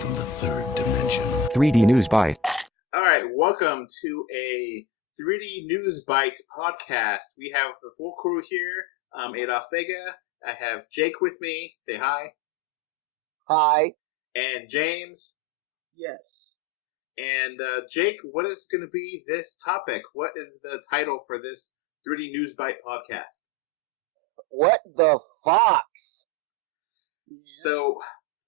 from the third dimension. 3D Newsbite. All right, welcome to a 3D Newsbite podcast. We have the full crew here. I'm Adolf Vega. I have Jake with me. Say hi. Hi. And James. Yes. And Jake, what is going to be this topic? What is the title for this 3D Newsbite podcast? What the Fox? So,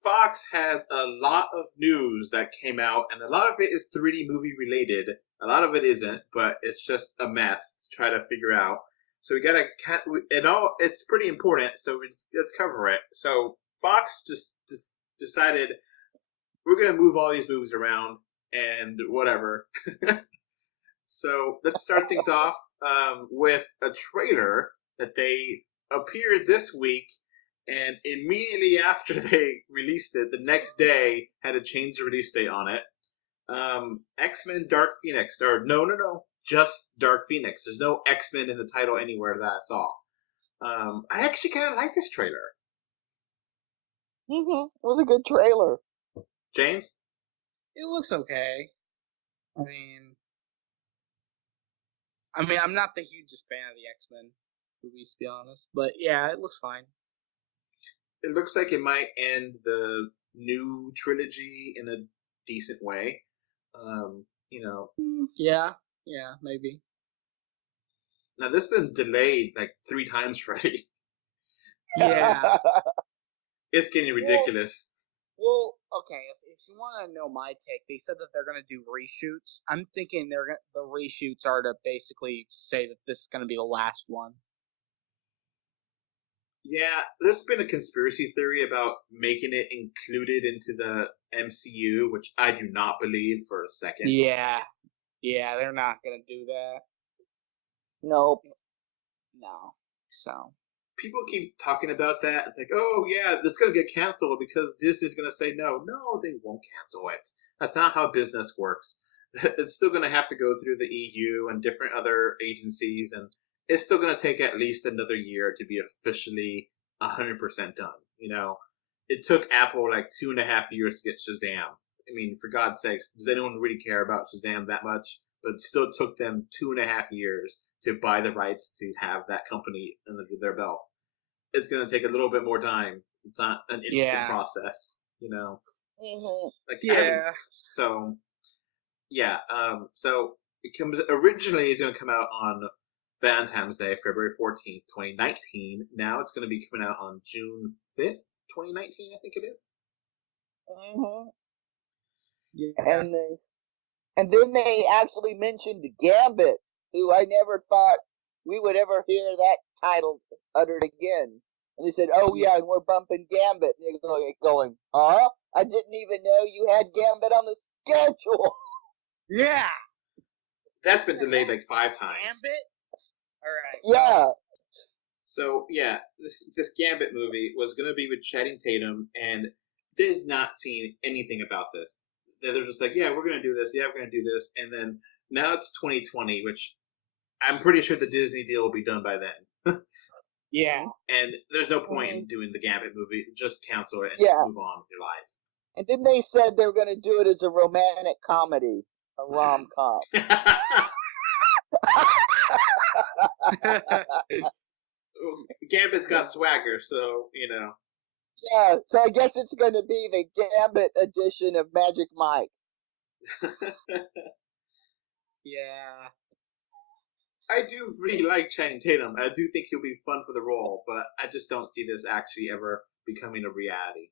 Fox has a lot of news that came out, and a lot of it is 3D movie related. A lot of it isn't, but it's just a mess to try to figure out. So we gotta, it's pretty important, so let's cover it. So Fox just decided we're gonna move all these movies around and whatever. So let's start things off with a trailer that they appeared this week. And immediately after they released it, the next day had to change the release date on it. X-Men Dark Phoenix, or no, just Dark Phoenix. There's no X-Men in the title anywhere that I saw. I actually kind of like this trailer. It was a good trailer. James? It looks okay. I mean, I'm not the hugest fan of the X-Men movies, to be honest. But yeah, it looks fine. It looks like it might end the new trilogy in a decent way. Yeah, maybe. Now, this has been delayed like 3 times already. Yeah. It's getting ridiculous. Well, okay, if you want to know my take, they said that they're going to do reshoots. I'm thinking the reshoots are to basically say that this is going to be the last one. Yeah, there's been a conspiracy theory about making it included into the MCU, which I do not believe for a second. Yeah, they're not going to do that. Nope. No, so. People keep talking about that. It's like, oh, yeah, it's going to get canceled because Disney's going to say no. No, they won't cancel it. That's not how business works. It's still going to have to go through the EU and different other agencies, and it's still going to take at least another year to be officially 100% done. You know, it took Apple like 2.5 years to get Shazam. I mean, for God's sakes, does anyone really care about Shazam that much? But it still took them 2.5 years to buy the rights to have that company under their belt. It's going to take a little bit more time. It's not an instant process, you know. So it comes originally. It's going to come out on Valentine's Day, February 14th, 2019. Now it's going to be coming out on June 5th, 2019, I think it is. Yeah. And then they actually mentioned Gambit, who I never thought we would ever hear that title uttered again. And they said, oh yeah, and we're bumping Gambit. And you're going, huh? I didn't even know you had Gambit on the schedule. Yeah. That's been delayed like 5 times. Gambit? Alright. Yeah. So, yeah, this Gambit movie was going to be with Channing Tatum, and there's not seen anything about this. They're just like, yeah, we're going to do this, we're going to do this, and then now it's 2020, which I'm pretty sure the Disney deal will be done by then. Yeah. And there's no point in doing the Gambit movie. Just cancel it and just move on with your life. And then they said they were going to do it as a romantic comedy, a rom-com. Gambit's got swagger, so, you know. Yeah, so I guess it's going to be the Gambit edition of Magic Mike. Yeah. I do really like Channing Tatum. I do think he'll be fun for the role, but I just don't see this actually ever becoming a reality.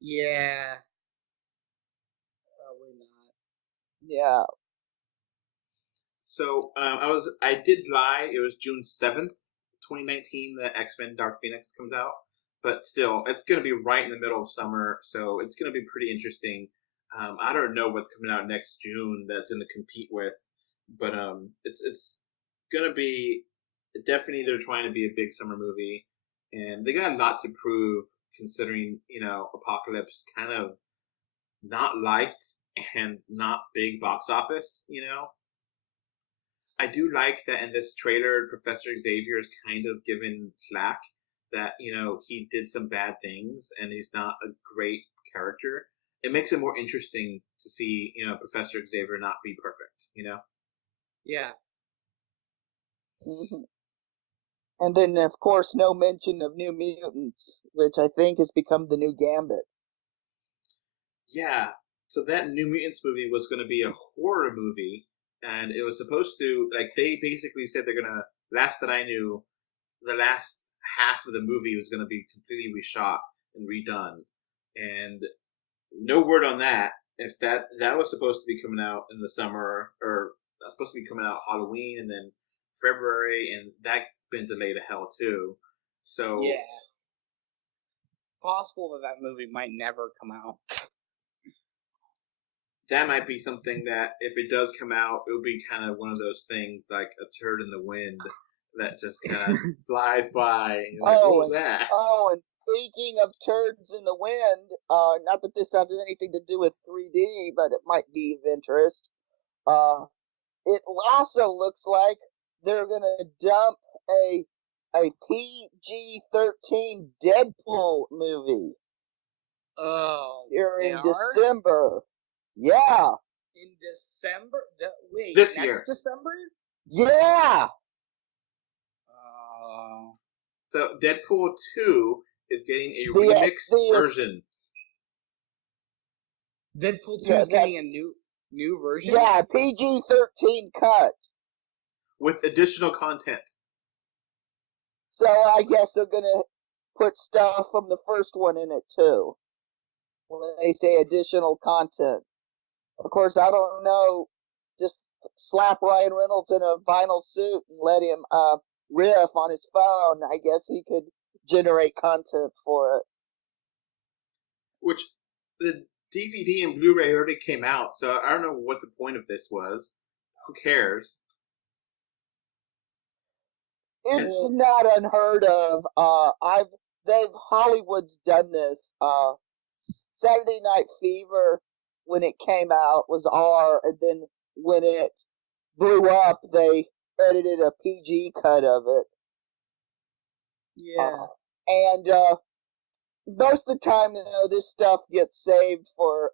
Yeah. Probably not. Yeah. So, I did lie. It was June 7th, 2019 that X-Men Dark Phoenix comes out. But still, it's going to be right in the middle of summer, so it's going to be pretty interesting. I don't know what's coming out next June that's going to compete with, but it's going to be definitely they're trying to be a big summer movie, and they got a lot to prove considering, you know, Apocalypse kind of not liked and not big box office, you know. I do like that in this trailer, Professor Xavier is kind of given slack that, you know, he did some bad things and he's not a great character. it makes it more interesting to see, Professor Xavier not be perfect, Yeah. Mhm. And then, of course, no mention of New Mutants, which I think has become the new Gambit. Yeah. So that New Mutants movie was going to be a horror movie, and it was supposed to, they basically said they're going to, last that I knew, the last half of the movie was going to be completely reshot and redone. And no word on that. If that was supposed to be coming out in the summer, or that's supposed to be coming out Halloween and then February, and that's been delayed to hell too. So yeah, possible that movie might never come out. That might be something that, if it does come out, it would be kind of one of those things like a turd in the wind that just kind of flies by. What was that? Oh, and speaking of turds in the wind, not that this has anything to do with 3D, but it might be of interest. It also looks like they're gonna dump a PG-13 Deadpool movie. Oh, here in December. Yeah. In December? Wait, this next year. December? Yeah. So Deadpool 2 is getting a remixed version. Deadpool 2 is getting a new version? Yeah, PG-13 cut. With additional content. So I guess they're going to put stuff from the first one in it too. When they say additional content. Of course, I don't know. Just slap Ryan Reynolds in a vinyl suit and let him riff on his phone. I guess he could generate content for it. Which, the DVD and Blu-ray already came out, so I don't know what the point of this was. Who cares? It's not unheard of. Hollywood's done this. Saturday Night Fever, when it came out, was R, and then when it blew up, they edited a PG cut of it. Yeah. And most of the time, this stuff gets saved for,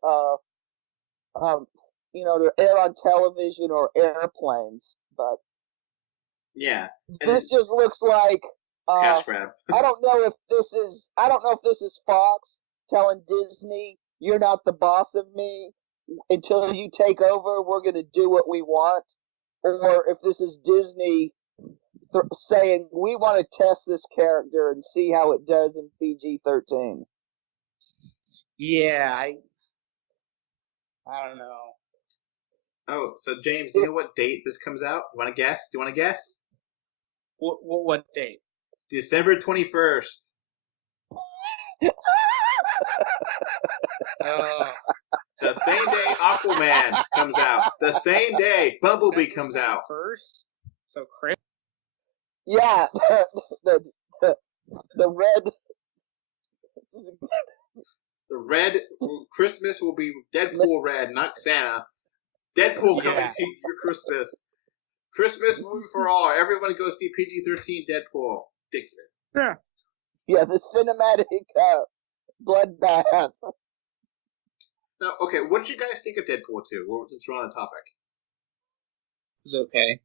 to air on television or airplanes. But yeah, this just looks like cash grab. I don't know if this is Fox telling Disney, "You're not the boss of me. Until you take over, we're going to do what we want," or if this is Disney saying, "We want to test this character and see how it does in PG-13." Yeah, I don't know. Oh, so James, do you know what date this comes out? Do you want to guess? What date? December 21st. The same day Aquaman comes out. The same day Bumblebee comes out. First? So Chris? Yeah, the red... The red Christmas will be Deadpool red, not Santa. Deadpool coming to your Christmas. Christmas movie for all. Everyone go see PG-13 Deadpool. Ridiculous. Yeah, the cinematic bloodbath. Now, okay, what did you guys think of Deadpool 2? Since we're on the topic. It was okay.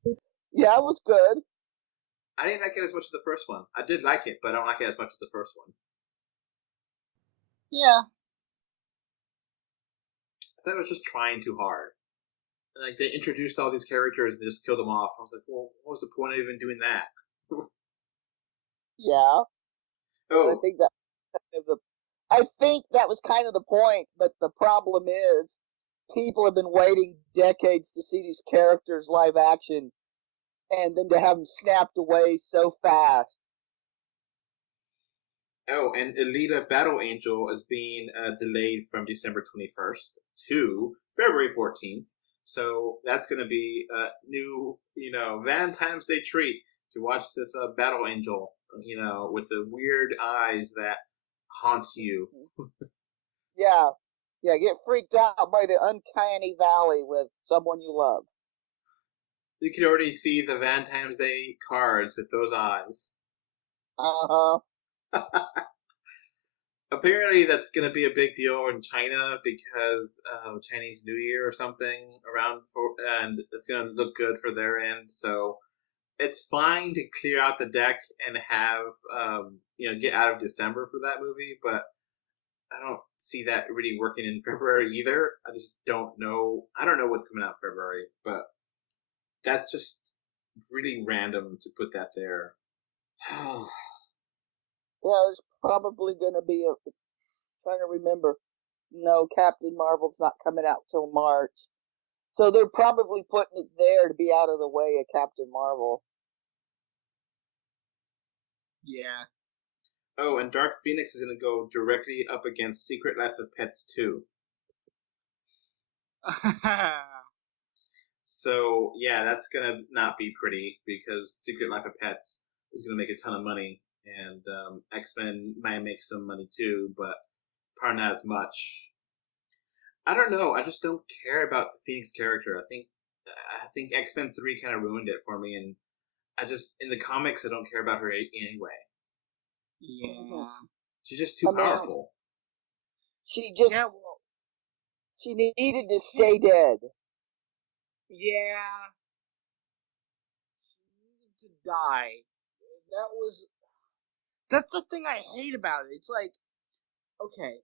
Yeah, it was good. I didn't like it as much as the first one. I did like it, but I don't like it as much as the first one. Yeah. I thought it was just trying too hard. Like, they introduced all these characters and just killed them off. I was like, well, what was the point of even doing that? Yeah. Oh. I think that was kind of the point, but the problem is people have been waiting decades to see these characters live action, and then to have them snapped away so fast. Oh, and Alita Battle Angel is being delayed from December 21st to February 14th. So that's going to be a new, Valentine's Day treat to watch this Battle Angel, with the weird eyes that haunt you. Yeah, get freaked out by the uncanny valley with someone you love. You can already see the Valentine's Day cards with those eyes. Uh-huh. Apparently, that's going to be a big deal in China because Chinese New Year or something and it's going to look good for their end. So it's fine to clear out the deck and have get out of December for that movie, but I don't see that really working in February either. I just don't know. I don't know what's coming out in February, but that's just really random to put that there. There's probably going to be trying to remember. No, Captain Marvel's not coming out till March. So they're probably putting it there to be out of the way of Captain Marvel. Yeah. Oh, and Dark Phoenix is going to go directly up against Secret Life of Pets 2. So, yeah, that's going to not be pretty because Secret Life of Pets is going to make a ton of money. And X-Men might make some money too, but probably not as much. I don't know. I just don't care about the Phoenix character. I think X-Men 3 kind of ruined it for me, and in the comics, I don't care about her anyway. Yeah. She's just too powerful. She needed to stay dead. Yeah. She needed to die. That's the thing I hate about it. It's like, okay,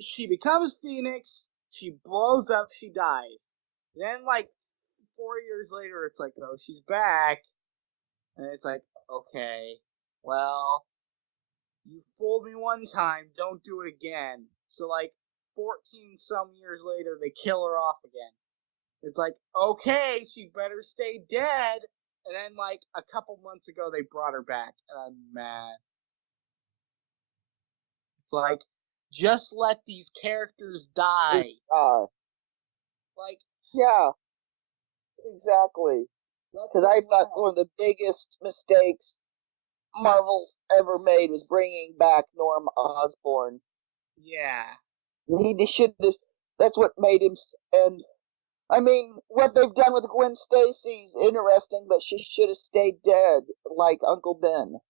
she becomes Phoenix, she blows up, she dies. Then, 4 years later, it's like, oh, she's back. And it's like, okay, well, you fooled me one time, don't do it again. So, 14-some years later, they kill her off again. It's like, okay, she better stay dead. And then, a couple months ago, they brought her back, and I'm mad. It's like, just let these characters die. Yeah, exactly. Because I thought one of the biggest mistakes Marvel ever made was bringing back Norm Osborn. Yeah. He should have. That's what made him. And I mean, what they've done with Gwen Stacy's interesting, but she should have stayed dead, like Uncle Ben.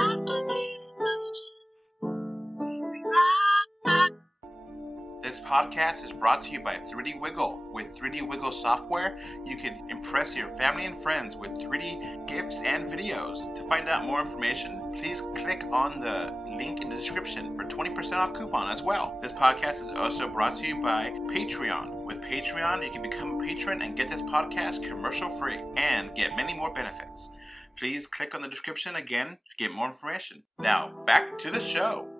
After these messages, we'll be right back. This podcast is brought to you by 3D Wiggle. With 3D Wiggle software, you can impress your family and friends with 3D gifts and videos. To find out more information, please click on the link in the description for 20% off coupon as well. This podcast is also brought to you by Patreon. With Patreon, you can become a patron and get this podcast commercial free and get many more benefits. Please click on the description again to get more information. Now, back to the show.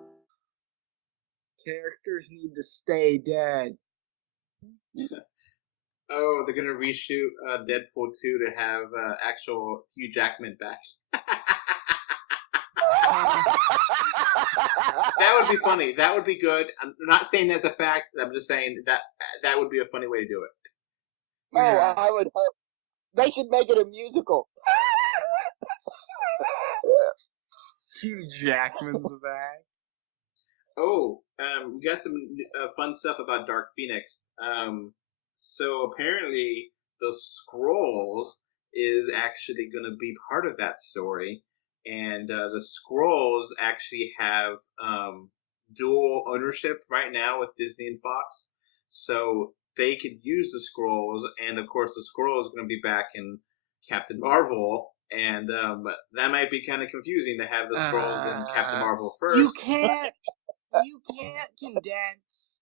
Characters need to stay dead. Oh, they're going to reshoot Deadpool 2 to have actual Hugh Jackman back. That would be funny. That would be good. I'm not saying that's a fact. I'm just saying that would be a funny way to do it. Oh, I would hope. They should make it a musical. Hugh Jackman's back. Oh, we got some fun stuff about Dark Phoenix. So apparently the Skrulls is actually going to be part of that story. And the Skrulls actually have dual ownership right now with Disney and Fox. So they could use the Skrulls. And, of course, the Skrulls is going to be back in Captain Marvel. And that might be kind of confusing to have the Skrulls in Captain Marvel first. You can't condense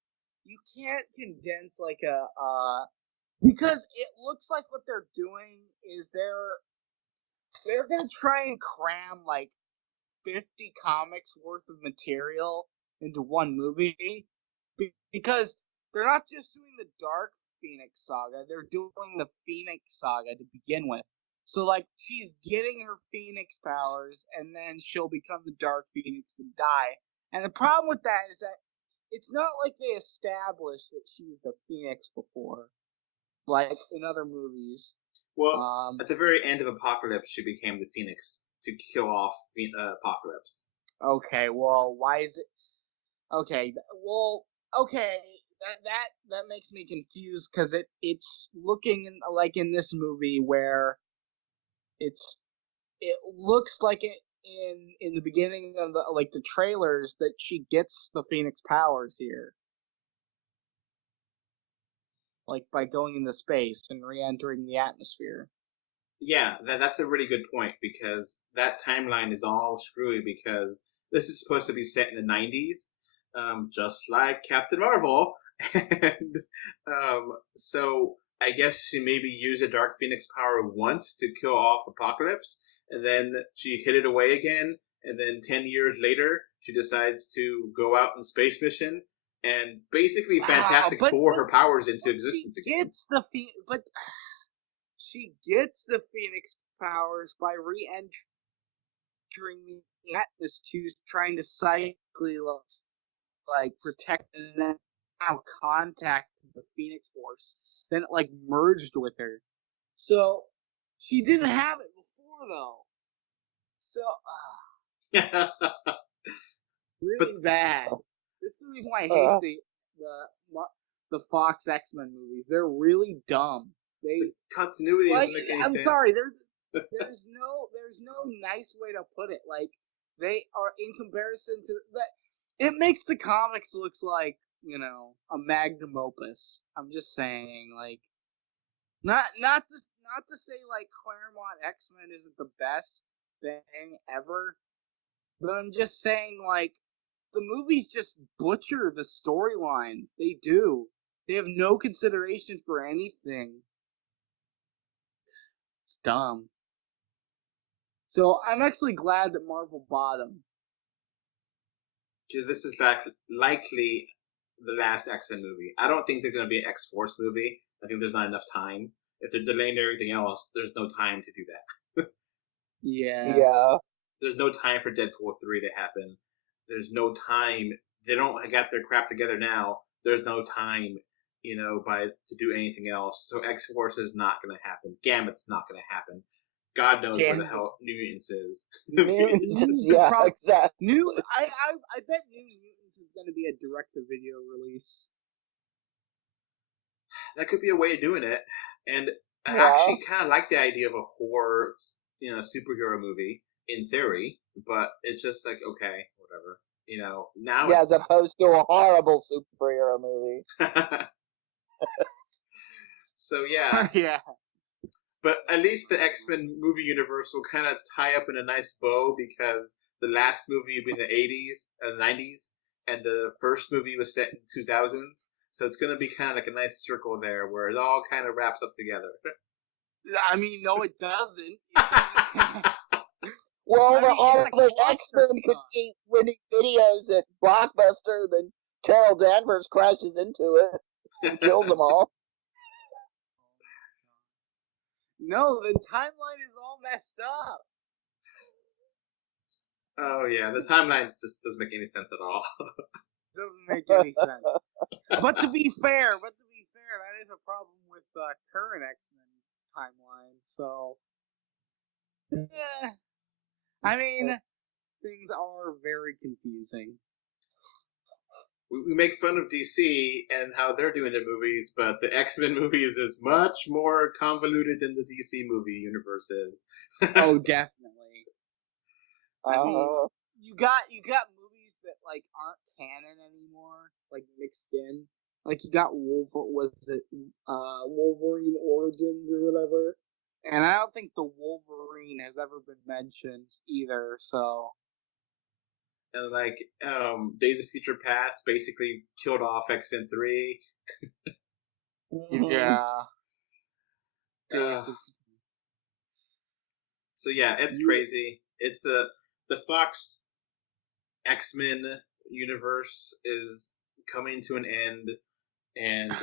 because it looks like what they're doing is they're gonna try and cram 50 comics worth of material into one movie because they're not just doing the Dark Phoenix saga, they're doing the Phoenix saga to begin with. So she's getting her Phoenix powers and then she'll become the Dark Phoenix and die. And the problem with that is that it's not like they established that she was the Phoenix before, in other movies. Well, at the very end of Apocalypse, she became the Phoenix to kill off Apocalypse. Okay, well, why is it? Okay, well, okay, that makes me confused because it's looking in this movie where it looks like in the beginning of the trailers that she gets the Phoenix powers here, like by going into space and re-entering the atmosphere. Yeah, that's a really good point, because that timeline is all screwy, because this is supposed to be set in the 90s, just like Captain Marvel. And so I guess she maybe used a Dark Phoenix power once to kill off Apocalypse, and then she hid it away again, and then 10 years later, she decides to go out on a space mission, and basically Fantastic Four her powers into existence again. She gets the Phoenix powers by re-entering the atmosphere, trying to psychically protect and have contact with the Phoenix Force. Then it merged with her. So she didn't have it before though. So really bad. This is the reason why I hate the Fox X-Men movies. They're really dumb. The continuity doesn't make any sense. I'm sorry, there's no nice way to put it. They are, in comparison to that, it makes the comics looks like, a magnum opus. I'm just saying, not to say Claremont X-Men isn't the best thing ever, but I'm just saying the movies just butcher the storylines. They do. They have no consideration for anything. It's dumb. So I'm actually glad that Marvel bought them. This is likely the last X-Men movie. I don't think they're going to be an X-Force movie. I think there's not enough time. If they're delaying everything else, there's no time to do that. Yeah. There's no time for Deadpool 3 to happen. There's no time. They don't got their crap together now. There's no time, to do anything else. So X-Force is not going to happen. Gambit's not going to happen. God knows where the hell New Mutants is. Yeah, exactly. I bet New Mutants is going to be a direct-to-video release. That could be a way of doing it. And I actually kind of like the idea of a horror, superhero movie, in theory. But it's just okay, whatever. Now as opposed to a horrible superhero movie. So, yeah. Yeah. But at least the X-Men movie universe will kind of tie up in a nice bow, because the last movie will be in the 80s and 90s, and the first movie was set in the 2000s. So it's going to be kind of a nice circle there where it all kind of wraps up together. I mean, no, it doesn't. Well, all the X-Men could keep winning videos at Blockbuster, then Carol Danvers crashes into it and kills them all. No, the timeline is all messed up. Oh, yeah, the timeline just doesn't make any sense at all. Doesn't make any sense. But to be fair, that is a problem with the current X-Men timeline. So, I mean, things are very confusing. We make fun of DC and how they're doing their movies, but the X-Men movies is much more convoluted than the DC movie universe is. Oh, definitely. I mean, you got movies that aren't canon anymore, mixed in. You got Wolverine Origins or whatever, and I don't think the Wolverine has ever been mentioned either. So. And Days of Future Past basically killed off X-Men 3. Yeah. So yeah, it's crazy. It's the Fox X-Men universe is coming to an end, and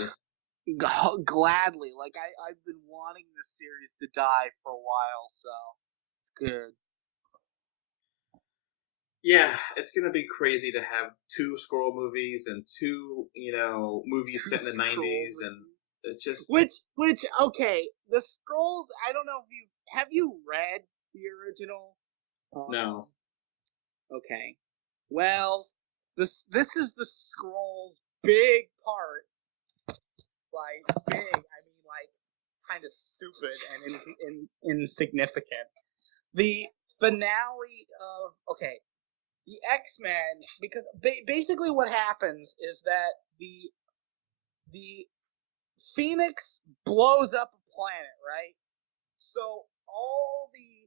gladly. I've been wanting this series to die for a while, so it's good. Yeah, it's gonna be crazy to have 2 Skrull movies and 2, movies set in the 90s, and it's just which okay, the Skrulls. I don't know if have you read the original? No. Okay, well, this is the Skrulls' big part. Big, I mean, kind of stupid and insignificant. The finale of the X-Men, because basically what happens is that the Phoenix blows up a planet, right? So all the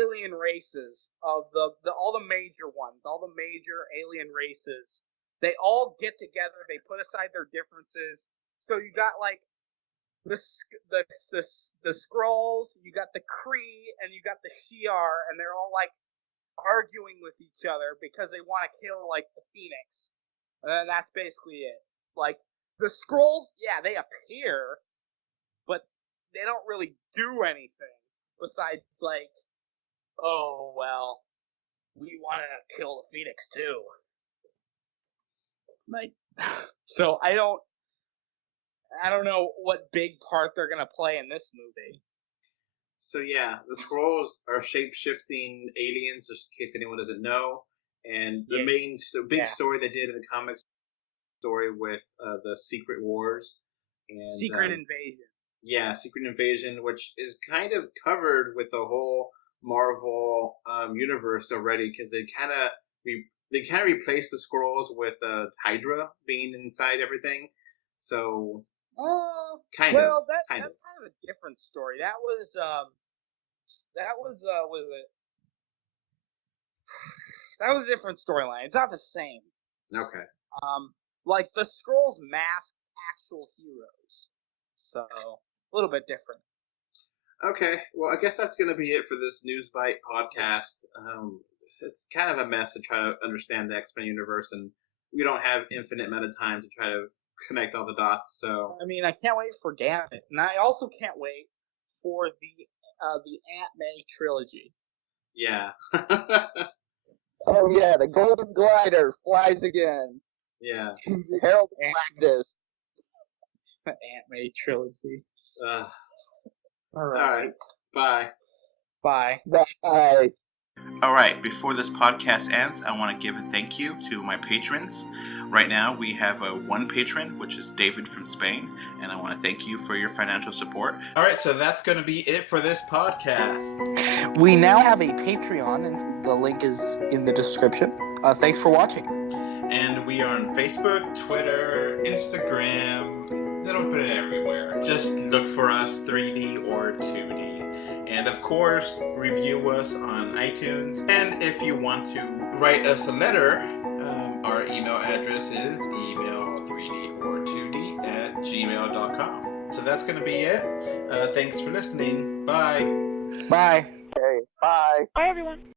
alien races of all the major ones, all the major alien races, they all get together. They put aside their differences. So you got like the Skrulls, you got the Kree, and you got the Shi'ar, and they're all like arguing with each other because they want to kill like the Phoenix. And that's basically it. Like the Skrulls, yeah, they appear, but they don't really do anything besides like, oh well, we want to kill the Phoenix too. Like, so I don't know what big part they're gonna play in this movie. So yeah, the Skrulls are shape-shifting aliens, just in case anyone doesn't know. And the big story they did in the comics story with the Secret Wars and Secret Invasion. Yeah, Secret Invasion, which is kind of covered with the whole Marvel universe already, because they kind of replaced the Skrulls with Hydra being inside everything. So that's kind of a different story. That was a different storyline. It's not the same. Okay. Like the Skrulls mask actual heroes, so a little bit different. Okay, well, I guess that's going to be it for this Newsbite podcast. It's kind of a mess to try to understand the X-Men universe, and we don't have infinite amount of time to try to connect all the dots. So I mean, I can't wait for Gambit, and I also can't wait for the Aunt May trilogy. Yeah. Oh yeah, the Golden Glider flies again. Yeah. Harold Galactus. Aunt May trilogy. All All right. Bye. Bye. Bye. All right, before this podcast ends, I want to give a thank you to my patrons. Right now, we have one patron, which is David from Spain, and I want to thank you for your financial support. All right, so that's going to be it for this podcast. We now have a Patreon, and the link is in the description. Thanks for watching. And we are on Facebook, Twitter, Instagram, a little bit everywhere. Just look for us, 3D or 2D. And of course, review us on iTunes. And if you want to write us a letter, our email address is email3dortwo d@gmail.com. So that's going to be it. Thanks for listening. Bye. Bye. Okay, bye. Bye, everyone.